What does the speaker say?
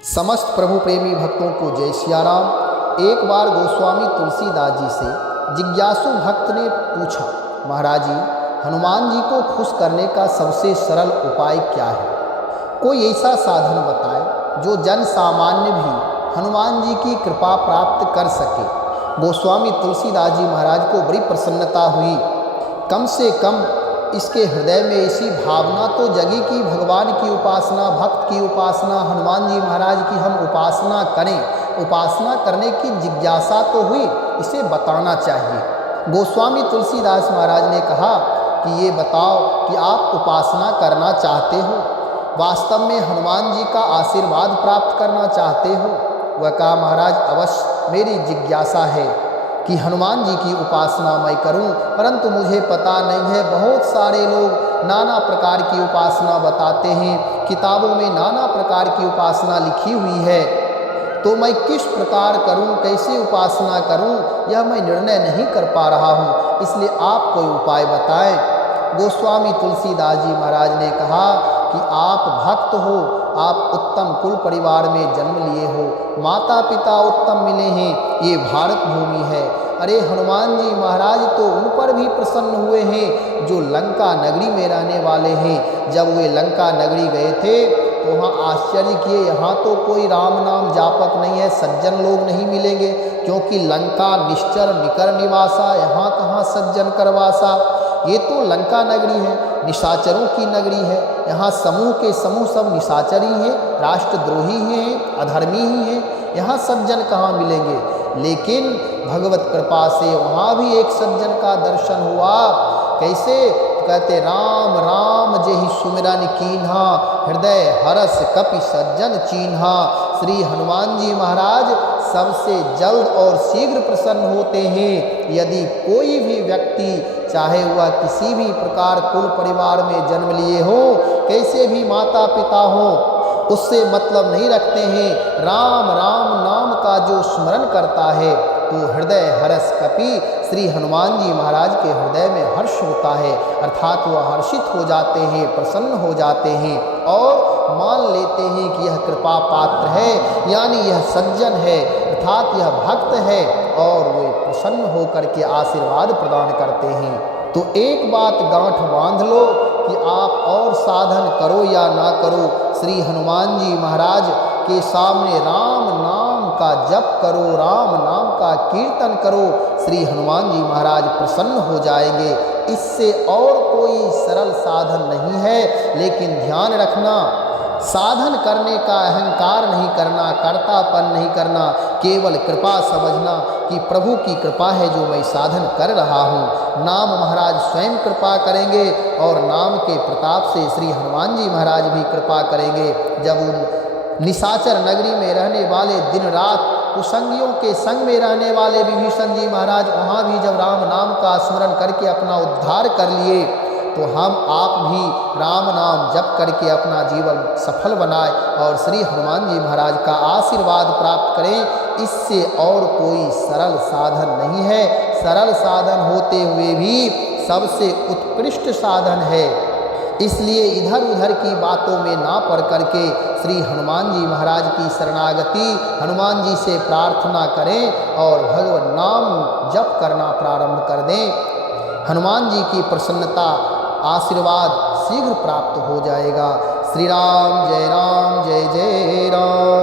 समस्त प्रभु प्रेमी भक्तों को जय सिया राम। एक बार गोस्वामी तुलसीदास जी से जिज्ञासु भक्त ने पूछा, महाराज जी, हनुमान जी को खुश करने का सबसे सरल उपाय क्या है? कोई ऐसा साधन बताए जो जन सामान्य भी हनुमान जी की कृपा प्राप्त कर सके। गोस्वामी तुलसीदास जी महाराज को बड़ी प्रसन्नता हुई। कम से कम इसके हृदय में ऐसी भावना तो जगी कि भगवान की उपासना, भक्त की उपासना, हनुमान जी महाराज की हम उपासना करें। उपासना करने की जिज्ञासा तो हुई, इसे बताना चाहिए। गोस्वामी तुलसीदास महाराज ने कहा कि ये बताओ कि आप उपासना करना चाहते हो, वास्तव में हनुमान जी का आशीर्वाद प्राप्त करना चाहते हो? वह कहा, महाराज अवश्य मेरी जिज्ञासा है कि हनुमान जी की उपासना मैं करूं, परंतु मुझे पता नहीं है। बहुत सारे लोग नाना प्रकार की उपासना बताते हैं, किताबों में नाना प्रकार की उपासना लिखी हुई है, तो मैं किस प्रकार करूं, कैसे उपासना करूं, यह मैं निर्णय नहीं कर पा रहा हूं, इसलिए आप कोई उपाय बताएं। गोस्वामी तुलसीदास जी महाराज ने कहा कि आप भक्त हो, आप उत्तम कुल परिवार में जन्म लिए हो, माता पिता उत्तम मिले हैं, ये भारत भूमि है। अरे हनुमान जी महाराज तो उन पर भी प्रसन्न हुए हैं जो लंका नगरी में रहने वाले हैं। जब वे लंका नगरी गए थे तो वहाँ आश्चर्य किए, यहाँ तो कोई राम नाम जापक नहीं है, सज्जन लोग नहीं मिलेंगे, क्योंकि लंका निश्चर निकर निवासा, यहाँ कहाँ सज्जन करवासा। ये तो लंका नगरी है, निशाचरों की नगरी है, यहाँ समूह के समूह सब निशाचर ही हैं, राष्ट्रद्रोही हैं, अधर्मी ही हैं, यहाँ सज्जन कहाँ मिलेंगे। लेकिन भगवत कृपा से वहाँ भी एक सज्जन का दर्शन हुआ। कैसे? कहते, राम राम जेहि सुमिरन कीन्हा, हृदय हरस कपि सज्जन चीन्हा। श्री हनुमान जी महाराज सबसे जल्द और शीघ्र प्रसन्न होते हैं। यदि कोई भी व्यक्ति, चाहे वह किसी भी प्रकार कुल परिवार में जन्म लिए हो, कैसे भी माता पिता हो, उससे मतलब नहीं रखते हैं, राम राम नाम का जो स्मरण करता है तो हृदय हर्ष कपि, श्री हनुमान जी महाराज के हृदय में हर्ष होता है, अर्थात वह हर्षित हो जाते हैं, प्रसन्न हो जाते हैं और मान लेते हैं कि यह कृपा पात्र है, यानी यह सज्जन है, अर्थात यह भक्त है, और वे प्रसन्न होकर के आशीर्वाद प्रदान करते हैं। तो एक बात गांठ बांध लो कि आप और साधन करो या ना करो, श्री हनुमान जी महाराज के सामने राम नाम का जप करो, राम नाम का कीर्तन करो, श्री हनुमान जी महाराज प्रसन्न हो जाएंगे। इससे और कोई सरल साधन नहीं है। लेकिन ध्यान रखना, साधन करने का अहंकार नहीं करना, कर्तापन नहीं करना, केवल कृपा समझना कि प्रभु की कृपा है जो मैं साधन कर रहा हूँ। नाम महाराज स्वयं कृपा करेंगे और नाम के प्रताप से श्री हनुमान जी महाराज भी कृपा करेंगे। जब उन निशाचर नगरी में रहने वाले, दिन रात कुसंगियों के संग में रहने वाले विभीषण जी महाराज वहाँ भी जब राम नाम का स्मरण करके अपना उद्धार कर लिए, तो हम आप भी राम नाम जप करके अपना जीवन सफल बनाए और श्री हनुमान जी महाराज का आशीर्वाद प्राप्त करें। इससे और कोई सरल साधन नहीं है। सरल साधन होते हुए भी सबसे उत्कृष्ट साधन है। इसलिए इधर उधर की बातों में ना पड़ करके श्री हनुमान जी महाराज की शरणागति, हनुमान जी से प्रार्थना करें और भगवान नाम जप करना प्रारंभ कर दें। हनुमान जी की प्रसन्नता, आशीर्वाद शीघ्र प्राप्त हो जाएगा। श्री राम जय जय राम।